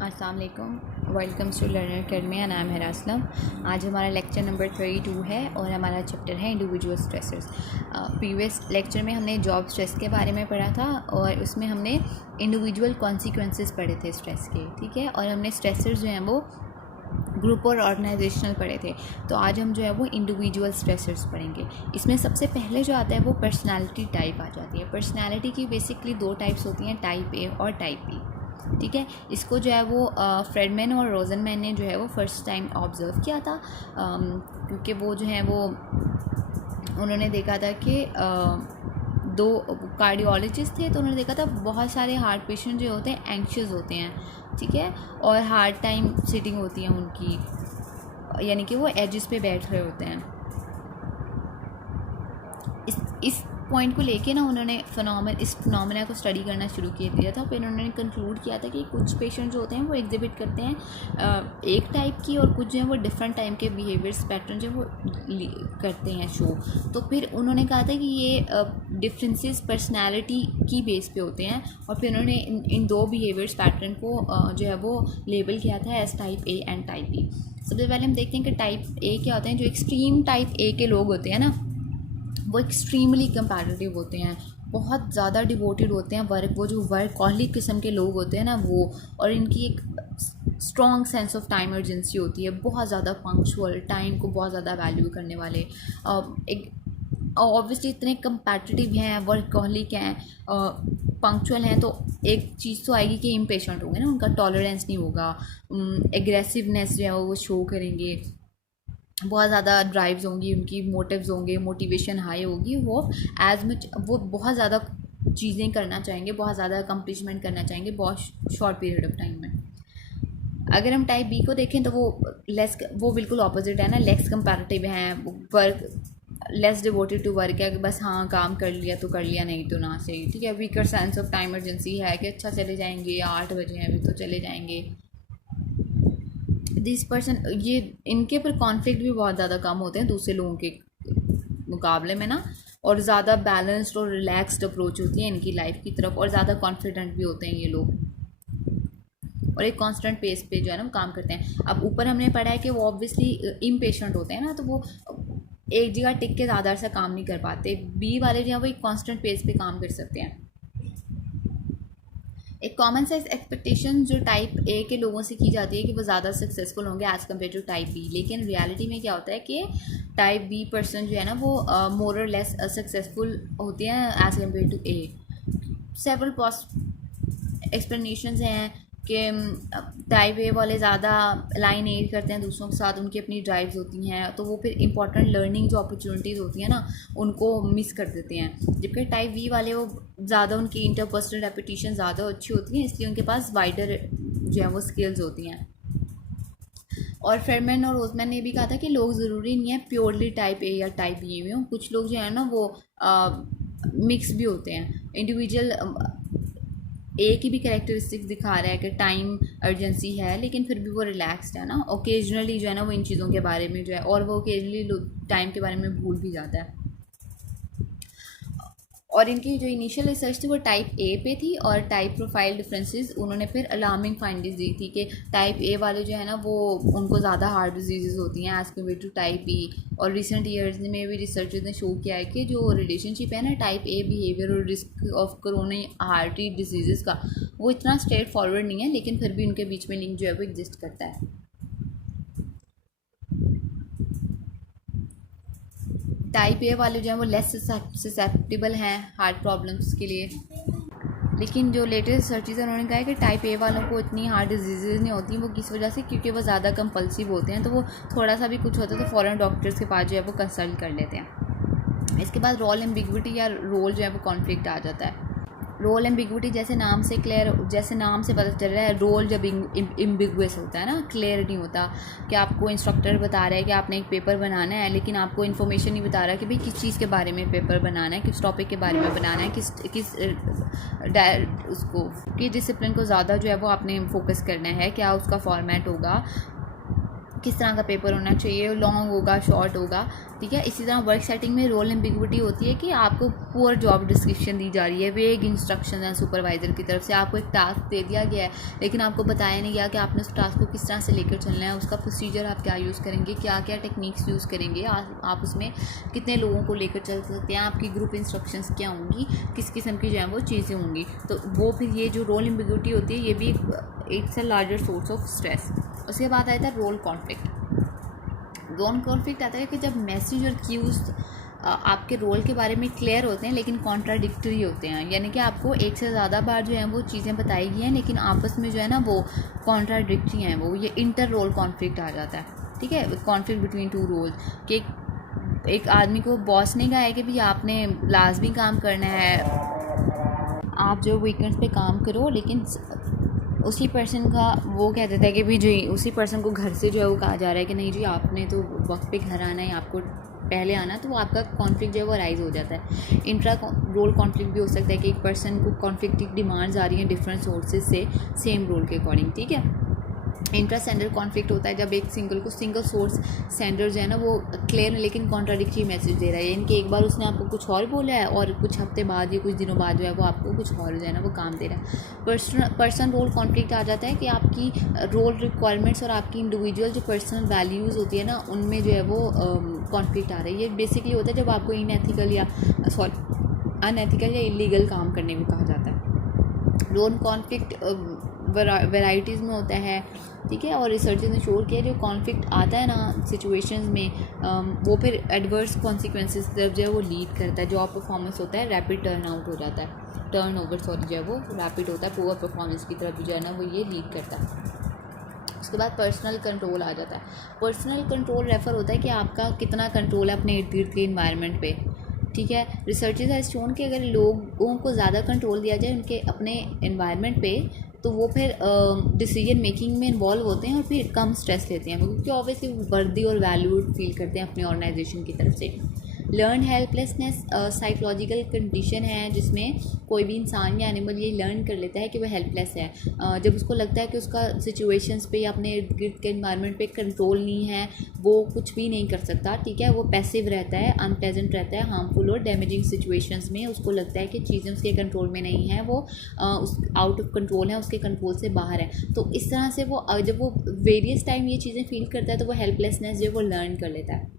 अस्सलाम वालेकुम, welcome to learner academy. नाम है असलम। आज हमारा लेक्चर नंबर 32 है और हमारा चैप्टर है इंडिविजुअल स्ट्रेसर्स। प्रीवियस लेक्चर में हमने जॉब स्ट्रेस के बारे में पढ़ा था और उसमें हमने इंडिविजुअल कॉन्सिक्वेंसेस पढ़े थे स्ट्रेस के, ठीक है। और हमने स्ट्रेसर्स जो हैं वो ग्रुप और ऑर्गेनाइजेशनल पढ़े थे। तो आज हम जो है वो इंडिविजुअल स्ट्रेसर्स पढ़ेंगे। इसमें सबसे पहले जो आता है वो पर्सनालिटी टाइप आ जाती है। पर्सनालिटी की बेसिकली दो टाइप्स होती हैं, टाइप ए और टाइप बी, ठीक है। इसको जो है वो फ्रेडमैन और रोजनमैन ने जो है वो फर्स्ट टाइम ऑब्ज़र्व किया था, क्योंकि वो जो है वो उन्होंने देखा था कि दो कार्डियोलॉजिस्ट थे, तो उन्होंने देखा था बहुत सारे हार्ट पेशेंट जो होते हैं एंक्शियस होते हैं, ठीक है। और हार्ड टाइम सिटिंग होती है उनकी, यानी कि वो एजेस पे बैठ रहे होते हैं। इस पॉइंट को लेके ना उन्होंने इस फिनोमेना को स्टडी करना शुरू किया दिया था। फिर उन्होंने कंक्लूड किया था कि कुछ पेशेंट जो होते हैं वो एग्जिबिट करते हैं एक टाइप की, और कुछ जो है वो डिफरेंट टाइप के बिहेवियर्स पैटर्न जो वो करते हैं शो। तो फिर उन्होंने कहा था कि ये डिफरेंसेस पर्सनालिटी की बेस पे होते हैं, और फिर उन्होंने इन दो बिहेवियर्स पैटर्न को जो है वो लेबल किया था as type A and type B. सबसे पहले हम देखते हैं कि टाइप ए क्या होते हैं। जो एक्सट्रीम टाइप ए के लोग होते हैं ना, वो एक्सट्रीमली कंपैटिटिव होते हैं, बहुत ज़्यादा डिवोटेड होते हैं वर्क, वो जो वर्कहॉलिक किस्म के लोग होते हैं ना वो। और इनकी एक strong sense of time urgency होती है, बहुत ज़्यादा पंक्चुअल, टाइम को बहुत ज़्यादा वैल्यू करने वाले। एक ऑब्वियसली इतने कंपैटिटिव हैं, वर्कहॉलिक हैं, पंक्चुअल हैं, तो एक चीज़ तो आएगी कि इम्पेशेंट होंगे ना, उनका टॉलरेंस नहीं होगा, एग्रेसिवनेस जो है वो शो करेंगे, बहुत ज़्यादा ड्राइव्स होंगी उनकी, मोटिव्स होंगे, मोटिवेशन हाई होगी, वो एज मच वो बहुत ज़्यादा चीज़ें करना चाहेंगे, बहुत ज़्यादा अकम्पलिशमेंट करना चाहेंगे बहुत शॉर्ट पीरियड ऑफ टाइम में। अगर हम टाइप बी को देखें तो वो बिल्कुल ऑपोजिट है ना, लेस कंपैरेटिव हैं, work less devoted to work है कि बस हाँ काम कर लिया तो कर लिया, नहीं तो ना सही, ठीक है। Weaker sense of time urgency है कि अच्छा चले जाएंगे, 8 बजे हैं अभी तो चले जाएंगे। दिस पर्सन, ये इनके पर कॉन्फ्लिक्ट भी बहुत ज़्यादा कम होते हैं दूसरे लोगों के मुकाबले में ना, और ज़्यादा बैलेंस्ड और रिलैक्स्ड अप्रोच होती है इनकी लाइफ की तरफ, और ज़्यादा कॉन्फिडेंट भी होते हैं ये लोग, और एक कांस्टेंट पेस पे जो है ना वो काम करते हैं। अब ऊपर हमने पढ़ा है कि वो ऑब्वियसली इम्पेशेंट होते हैं ना, तो वो एक जगह टिक के ज़्यादा से काम नहीं कर पाते। बी वाले जो है वो एक कांस्टेंट पेस पे काम कर सकते हैं। एक कॉमन सेंस एक्सपेक्टेशन जो टाइप ए के लोगों से की जाती है कि वो ज़्यादा सक्सेसफुल होंगे as compare to type B, लेकिन रियलिटी में क्या होता है कि टाइप बी पर्सन जो है ना वो मोर और लेस सक्सेसफुल होते हैं as compare to A. Several explanations हैं कि टाइप ए वाले ज़्यादा लाइन एड करते हैं दूसरों के साथ, उनकी अपनी ड्राइव्स होती हैं, तो वो फिर इंपॉर्टेंट लर्निंग जो अपॉर्चुनिटीज़ होती हैं ना उनको मिस कर देते हैं। जबकि टाइप बी वाले वो ज़्यादा, उनकी इंटरपर्सनल रेपुटेशन ज़्यादा अच्छी होती है, इसलिए उनके पास वाइडर जो है वो स्किल्स होती हैं। और फ्रेडमैन और रोजमैन ने भी कहा था कि लोग ज़रूरी नहीं है प्योरली टाइप ए या टाइप बी में हो, कुछ लोग जो है ना वो मिक्स भी होते हैं। इंडिविजुअल ए की भी कैरेक्टरिस्टिक्स दिखा रहा है कि टाइम अर्जेंसी है लेकिन फिर भी वो रिलैक्सड है ना, ओकेजनली जो है ना वो इन चीज़ों के बारे में जो है, और वो ओकेजनली टाइम के बारे में भूल भी जाता है। और इनकी जो इनिशियल रिसर्च थी वो टाइप ए पे थी, और टाइप प्रोफाइल डिफरेंसेस उन्होंने फिर अलार्मिंग फाइंडिंग्स दी थी कि टाइप ए वाले जो है ना वो उनको ज़्यादा हार्ट डिजीज़ होती हैं as compare to type B. और रिसेंट ईयर्स में भी रिसर्चर्स ने शो किया है कि जो रिलेशनशिप है ना टाइप ए बिहेवियर और risk of coronary heart disease का, वो इतना स्ट्रेट फॉरवर्ड नहीं है, लेकिन फिर भी उनके बीच में लिंक जो है वो एग्जिस्ट करता है। टाइप ए वाले जो हैं वो लेस ससेप्टेबल हैं हार्ट प्रॉब्लम्स के लिए, लेकिन जो लेटेस्ट रिसर्चेस हैं उन्होंने कहा है कि टाइप ए वालों को इतनी हार्ट डिजीज़ नहीं होती। वो किस वजह से, क्योंकि वो ज़्यादा कंपल्सिव होते हैं, तो वो थोड़ा सा भी कुछ होता है तो फ़ौरन डॉक्टर्स के पास जो है वो कंसल्ट कर लेते हैं। इसके बाद रोल एम्बिग्विटी या रोल जो है वो कॉन्फ्लिक्ट आ जाता है। रोल एम्बिग्विटी जैसे नाम से पता चल रहा है, रोल जब एम्बिगुअस होता है ना, क्लियर नहीं होता, कि आपको इंस्ट्रक्टर बता रहा है कि आपने एक पेपर बनाना है, लेकिन आपको इन्फॉर्मेशन नहीं बता रहा कि भाई किस चीज़ के बारे में पेपर बनाना है, किस टॉपिक के बारे में बनाना है, किस उसको कि डिसिप्लिन को ज़्यादा जो है वो आपने फोकस करना है, क्या उसका फॉर्मेट होगा, किस तरह का पेपर होना चाहिए, लॉन्ग होगा, शॉर्ट होगा, ठीक है। इसी तरह वर्क सेटिंग में रोल एम्बिग्विटी होती है कि आपको पुअर जॉब डिस्क्रिप्शन दी जा रही है, वेग इंस्ट्रक्शन है सुपरवाइज़र की तरफ से, आपको एक टास्क दे दिया गया है लेकिन आपको बताया नहीं गया कि आपने उस टास्क को किस तरह से लेकर चलना है, उसका प्रोसीजर आप क्या यूज़ करेंगे, क्या क्या टेक्निक्स यूज़ करेंगे, आप उसमें कितने लोगों को लेकर चल सकते हैं, आपकी ग्रुप इंस्ट्रक्शंस क्या होंगी, किस किस्म की जो है वो चीज़ें होंगी। तो वो फिर ये जो रोल एम्बिग्विटी होती है ये भी it's a larger source of stress. उसके बाद आता है रोल कॉन्फ्लिक्ट। रोल कॉन्फ्लिक्ट आता है कि जब मैसेज और क्यूज़ आपके रोल के बारे में क्लियर होते हैं लेकिन कॉन्ट्राडिक्टरी होते हैं, यानी कि आपको एक से ज़्यादा बार जो है वो चीज़ें बताई गई हैं लेकिन आपस में जो है ना वो कॉन्ट्राडिक्टरी हैं, वो ये इंटर रोल कॉन्फ्लिक्ट आ जाता है, ठीक है। कॉन्फ्लिक्ट बिटवीन टू रोल्स कि एक आदमी को बॉस ने कहा है कि भाई आपने लाजमी काम करना है, आप जो वीकेंड्स पे काम करो, लेकिन उसी पर्सन का वो कह देता है कि भाई जी उसी पर्सन को घर से जो है वो कहा जा रहा है कि नहीं जी आपने तो वक्त पे घर आना है, आपको पहले आना, तो वो आपका कॉन्फ्लिक्ट जो है वो राइज हो जाता है। इंट्रा रोल कॉन्फ्लिक्ट भी हो सकता है कि एक पर्सन को कॉन्फ्लिक्टिव डिमांड्स आ रही हैं डिफरेंट सोर्सेज से सेम रोल के अकॉर्डिंग, ठीक है। इंट्रा सेंडर कॉन्फ्लिक्ट होता है जब एक सिंगल सोर्स सेंडर जो है ना वो क्लियर लेकिन कॉन्ट्राडिक्टरी मैसेज दे रहा है, यानी कि एक बार उसने आपको कुछ और बोला है और कुछ हफ्ते बाद या कुछ दिनों बाद जो है वो आपको कुछ और जो है ना वो काम दे रहा है। पर्सन रोल कॉन्फ्लिक्ट आ जाता है कि आपकी रोल रिक्वायरमेंट्स और आपकी इंडिविजुअल जो पर्सनल वैल्यूज़ होती है ना उनमें जो है वो कॉन्फ्लिक्ट आ रही है। ये बेसिकली होता है जब आपको अनएथिकल या इलीगल काम करने में कहा जाता है। रोल कॉन्फ्लिक्ट वैराइटीज़ में होता है, ठीक है। और रिसर्चर्स ने शो किया जो कॉन्फ्लिक्ट आता है ना सिचुएशंस में वो फिर एडवर्स कॉन्सिक्वेंसेस की तरफ जो है वो लीड करता है। जॉब परफॉर्मेंस होता है रैपिड टर्नओवर जो है वो रैपिड होता है, पुअर परफॉर्मेंस की तरफ जो है ना वो ये लीड करता है। उसके बाद पर्सनल कंट्रोल आ जाता है। पर्सनल कंट्रोल रेफर होता है कि आपका कितना कंट्रोल है अपने इर्द गिर्द के इन्वायरमेंट पे, ठीक है। रिसर्चर्स हैज़ शोन कि अगर लोगों को ज़्यादा कंट्रोल दिया जाए उनके अपने इन्वायरमेंट पे तो वो फिर डिसीजन मेकिंग में इन्वॉल्व होते हैं और फिर कम स्ट्रेस लेते हैं क्योंकि ऑब्वियसली वर्दी और वैल्यूड फील करते हैं अपनी ऑर्गेनाइजेशन की तरफ से। लर्न हेल्पलेसनेस साइकोलॉजिकल कंडीशन है जिसमें कोई भी इंसान या एनिमल ये लर्न कर लेता है कि वह हेल्पलेस है जब उसको लगता है कि उसका सिचुएशंस पे या अपने इर्द गिर्द के इन्वायरमेंट पे कंट्रोल नहीं है, वो कुछ भी नहीं कर सकता, ठीक है। वो पैसिव रहता है, अनप्लेजेंट रहता है, हार्मफुल और डैमेजिंग सिचुएशंस में उसको लगता है कि चीज़ें उसके कंट्रोल में नहीं है, वो आउट ऑफ कंट्रोल है, उसके कंट्रोल से बाहर है। तो इस तरह से वो जब वो वेरियस टाइम ये चीज़ें फील करता है तो वो हेल्पलेसनेस जो वो लर्न कर लेता है।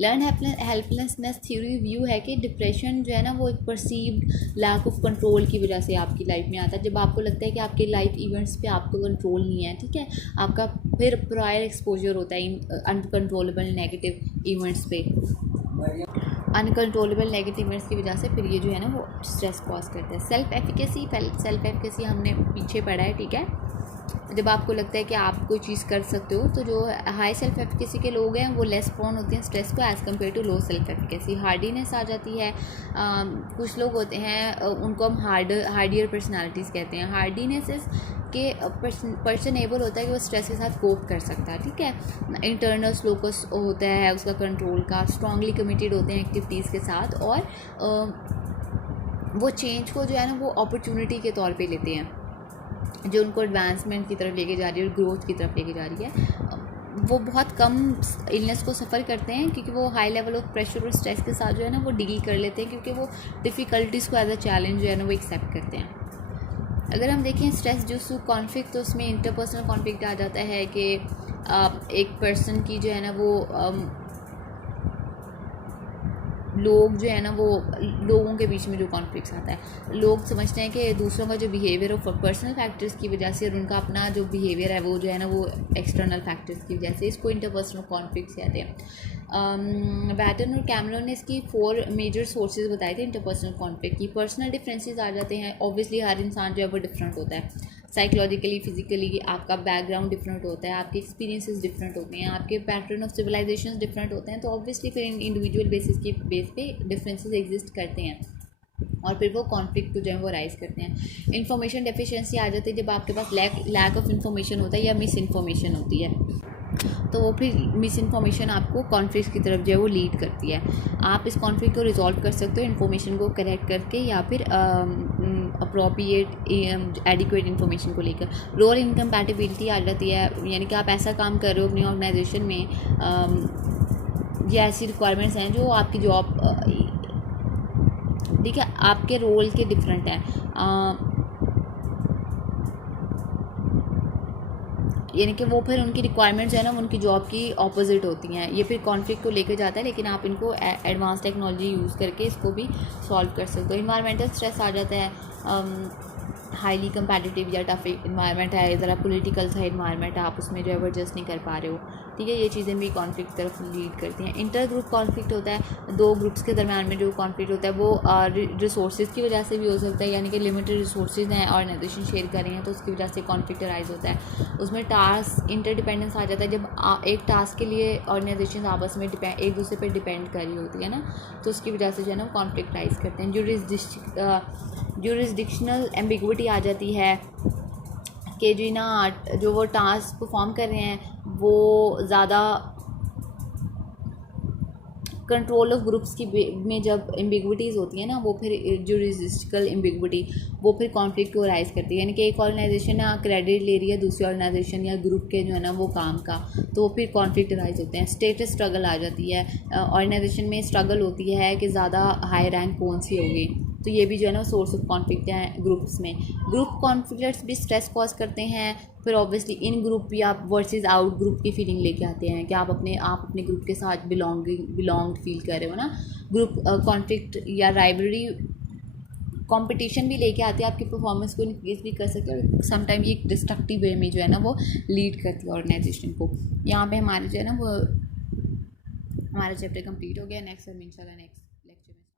लर्न हेल्पलेसनेस थ्योरी व्यू है कि डिप्रेशन जो है ना वो एक परसीव्ड लैक ऑफ कंट्रोल की वजह से आपकी लाइफ में आता है। जब आपको लगता है कि आपके लाइफ इवेंट्स पे आपको कंट्रोल नहीं है, ठीक है, आपका फिर प्रायर एक्सपोजर होता है अनकंट्रोलेबल नेगेटिव इवेंट्स पे, अनकंट्रोलेबल नेगेटिव इवेंट्स की वजह से फिर ये जो है ना वो स्ट्रेस कॉज करता है। सेल्फ एफिकेसी हमने पीछे पढ़ा है, ठीक है। जब आपको लगता है कि आप कोई चीज़ कर सकते हो तो जो हाई सेल्फ एफिकेसी के लोग हैं वो लेस प्रोन होते हैं स्ट्रेस को as compare to low self efficacy. Hardiness आ जाती है, कुछ लोग होते हैं उनको हम हार्डियर पर्सनालिटीज़ कहते हैं। हार्डीनेस के पर्सन एबल होता है कि वो स्ट्रेस के साथ कोप कर सकता है, ठीक है। इंटरनल फ्लोकस होता है उसका कंट्रोल का, स्ट्रांगली कमिटेड होते हैं एक्टिविटीज़ के साथ और वो चेंज को जो है ना वो अपॉर्चुनिटी के तौर पे लेते हैं जो उनको एडवांसमेंट की तरफ लेके जा रही है और ग्रोथ की तरफ लेके जा रही है। वो बहुत कम इलनेस को सफ़र करते हैं क्योंकि वो हाई लेवल ऑफ प्रेशर और स्ट्रेस के साथ जो है ना वो डील कर लेते हैं क्योंकि वो डिफ़िकल्टीज़ को एज अ चैलेंज जो है ना वो एक्सेप्ट करते हैं। अगर हम देखें स्ट्रेस जो कॉन्फ्लिक्ट तो उसमें इंटरपर्सनल कॉन्फ्लिक्ट आ जाता है कि एक पर्सन की जो है ना वो लोग जो है ना वो लोगों के बीच में जो कॉन्फ्लिक्ट्स आता है, लोग समझते हैं कि दूसरों का जो बिहेवियर हो पर्सनल फैक्टर्स की वजह से और उनका अपना जो बिहेवियर है वो जो है ना वो एक्सटर्नल फैक्टर्स की वजह से, इसको इंटरपर्सनल कॉन्फ्लिक्ट्स कहते हैं। वैटन और कैमरन ने इसकी 4 मेजर सोर्सेज बताए थे इंटरपर्सनल कॉन्फ्लिक्ट की। पर्सनल डिफरेंसेस आ जाते हैं, ऑब्वियसली हर इंसान जो है वो डिफरेंट होता है, साइकोलॉजिकली फिजिकली आपका बैकग्राउंड डिफरेंट होता है, आपके एक्सपीरियंसेस डिफरेंट होते हैं, आपके पैटर्न ऑफ सिविलाइजेशन डिफरेंट होते हैं, तो ऑब्वियसली फिर इंडिविजुअल बेस पे डिफरेंसेस एग्जिस्ट करते हैं और फिर वो कॉन्फ्लिक्ट को जो है वो राइज करते हैं। इन्फॉर्मेशन डेफिशिएंसी आ जाती है जब आपके पास लैक ऑफ इन्फॉर्मेशन होता है या मिस इन्फॉर्मेशन होती है, तो वो फिर मिस इन्फॉर्मेशन आपको कॉन्फ्लिक्ट की तरफ जो है वो लीड करती है। आप इस कॉन्फ्लिक्ट को रिजॉल्व कर सकते हो इन्फॉर्मेशन को करेक्ट करके या फिर अप्रोप्रिएट एडिक्वेट इन्फॉर्मेशन को लेकर। रोल इनकम्पैटिबिलिटी आ जाती है, यानी कि आप ऐसा काम कर रहे हो अपनी ऑर्गेनाइजेशन में, ये ऐसी रिक्वायरमेंट्स हैं जो आपकी जॉब, ठीक है, आपके रोल के डिफरेंट हैं, यानी कि वो फिर उनकी रिक्वायरमेंट्स है ना उनकी जॉब की ऑपोजिट होती हैं। ये फिर कॉन्फ्लिक्ट को लेकर जाता है, लेकिन आप इनको एडवांस टेक्नोलॉजी यूज़ करके इसको भी सॉल्व कर सकते हो। इन्वायरमेंटल स्ट्रेस आ जाता है, हाईली कंपेटिटिव या टफ इन्वायरमेंट है, ज़रा पॉलिटिकल सा इन्वायरमेंट है, आप उसमें जो है एडजस्ट नहीं कर पा रहे हो, ठीक है, ये चीज़ें भी कॉन्फ्लिक्ट की तरफ लीड करती हैं। इंटर ग्रुप कॉन्फ्लिक्ट होता है, दो ग्रुप्स के दरम्यान में जो कॉन्फ्लिक्ट होता है वो रिसोर्सेज की वजह से भी हो सकता है, यानी कि लिमिटेड रिसोर्सेज हैं, ऑर्गेनाइजेशन शेयर कर रही हैं तो उसकी वजह से कॉन्फ्लिक्ट अराइज होता है। उसमें टास्क इंटरडिपेंडेंस आ जाता है, जब एक टास्क के लिए ऑर्गेनाइजेशन आपस में एक दूसरे पर डिपेंड कर रही होती है ना, तो उसकी वजह से जो है ना कॉन्फ्लिक्ट राइज करते हैं। जुरिस्डिक्शनल एम्बिगुइटी आ जाती है कि जी ना जो वो टास्क परफॉर्म कर रहे हैं वो ज़्यादा कंट्रोल ऑफ ग्रुप्स की में जब एम्बिगुइटीज़ होती है ना, वो फिर जुरिस्डिक्शनल एम्बिगुइटी वो फिर कॉन्फ्लिक्ट को राइज करती है, यानी कि एक ऑर्गेनाइजेशन ना क्रेडिट ले रही है दूसरी ऑर्गेनाइजेशन या ग्रुप के जो है ना वो काम का, तो वो फिर कॉन्फ्लिक्ट राइज होते हैं। स्टेटस स्ट्रगल आ जाती है, ऑर्गेनाइजेशन में स्ट्रगल होती है कि ज़्यादा हाई रैंक कौन सी होगी, तो ये भी जो है ना सोर्स ऑफ कॉन्फ्लिक्ट है ग्रुप्स में। ग्रुप कॉन्फ्लिक्ट्स भी स्ट्रेस कॉज करते हैं, फिर ऑब्वियसली इन ग्रुप या वर्सेस आउट ग्रुप की फीलिंग लेके आते हैं कि आप अपने ग्रुप के साथ बिलोंग्ड फील कर रहे हो ना। ग्रुप कॉन्फ्लिक्ट या राइवलरी कंपटीशन भी लेके आते हैं, आपकी परफॉर्मेंस को इंक्रीज भी कर सकते हैं और समटाइम ये डिस्ट्रक्टिव वे में जो है ना वो लीड करती है ऑर्गेनाइजेशन को। यहाँ पे हमारे जो है ना वो हमारा चैप्टर कंप्लीट हो गया। नेक्स्ट इंशाल्लाह नेक्स्ट